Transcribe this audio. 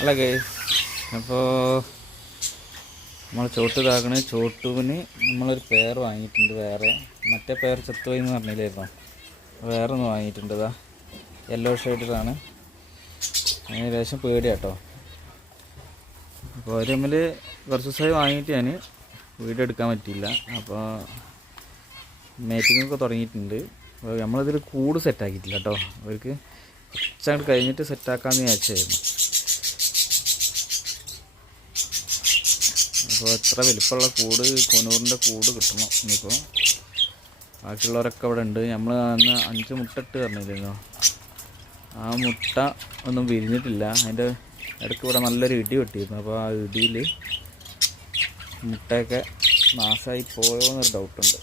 അല്ല ഗൈസ്, അപ്പോൾ നമ്മൾ ചോട്ട് ഇതാക്കണേ. ചോട്ടുവിന് നമ്മളൊരു പെയർ വാങ്ങിയിട്ടുണ്ട്. വേറെ മറ്റേ പെയർ ചത്തുപോയി എന്ന് പറഞ്ഞില്ലായിരുന്നോ? വേറെ ഒന്ന് വാങ്ങിയിട്ടുണ്ട്. ഇതാ യെല്ലോ ഷെയ്ഡിലാണ്. അതിന് ലേശം പേടിയാട്ടോ. അപ്പോൾ ഒരു തമ്മിൽ കുറച്ച് ദിവസമായി വാങ്ങിയിട്ട് ഞാൻ വീഡിയോ എടുക്കാൻ പറ്റിയില്ല. അപ്പോൾ മേറ്റിങ്ങൊക്കെ തുടങ്ങിയിട്ടുണ്ട്. അപ്പോൾ നമ്മളിതിൽ കൂട് സെറ്റാക്കിയിട്ടില്ല കേട്ടോ. അവർക്ക് കുറച്ചങ്ങോട്ട് കഴിഞ്ഞിട്ട് സെറ്റാക്കാമെന്ന് വിചാരിച്ചായിരുന്നു. അപ്പോൾ എത്ര വലിപ്പമുള്ള കൂട്, കൊനൂറിൻ്റെ കൂട് കിട്ടണം ഇനിയിപ്പോൾ. ബാക്കിയുള്ളവരൊക്കെ ഇവിടെ ഉണ്ട്. നമ്മൾ അന്ന് 5 മുട്ട ഇട്ട് പറഞ്ഞില്ലല്ലോ, ആ മുട്ട ഒന്നും വിരിഞ്ഞിട്ടില്ല. അതിൻ്റെ ഇടയ്ക്ക് ഇവിടെ നല്ലൊരു ഇടി വെട്ടിയിരുന്നു. അപ്പോൾ ആ ഇടിയിൽ മുട്ടയൊക്കെ നാശമായി പോയോ എന്നൊരു ഡൗട്ടുണ്ട്.